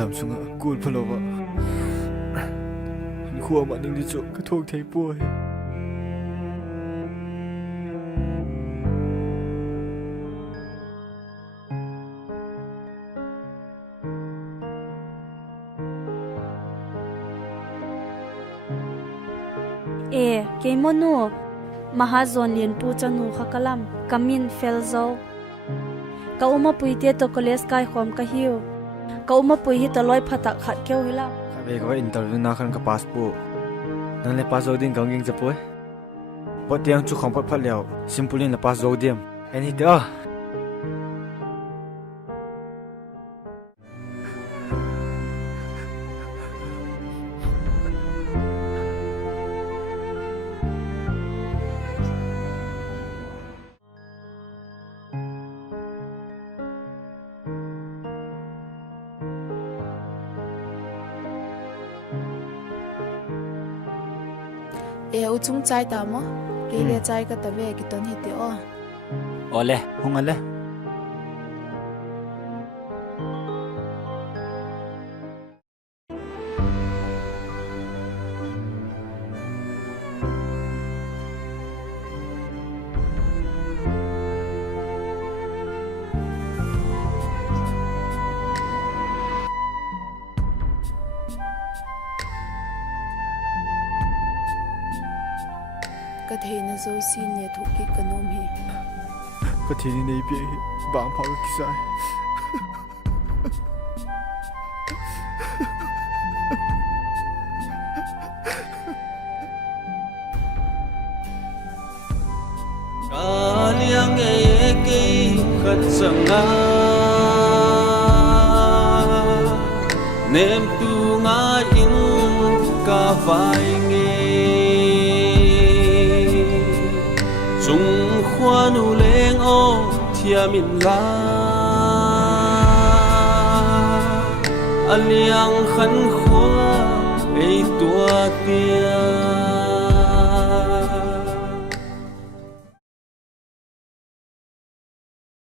đầm xuống ngựa cùn phật lova khua mà ninh đi chỗ cái thuốc thấy bùi cái monu mahazon liền pu chanu khakalam kamin felzo ka uma puite to college kai khom ka hiu ka uma pui hi to loi phata khat keu hila về có interview na khăn cái passport nên là passport din gang ging chapoi bắt tiếng chú không phát liệu simply là passport điểm anh hít à u chung chai ta mo ke le chai ka ta ve ki ton hi te o ole hong ale ka the na zo si ne thu ki kanom hi có thể đi này bị bảng phá cái sai liang e ke khat sanga nem tu nga in ka vai nge chung khoan u leng o thia min la aliang khan khua ei tua tia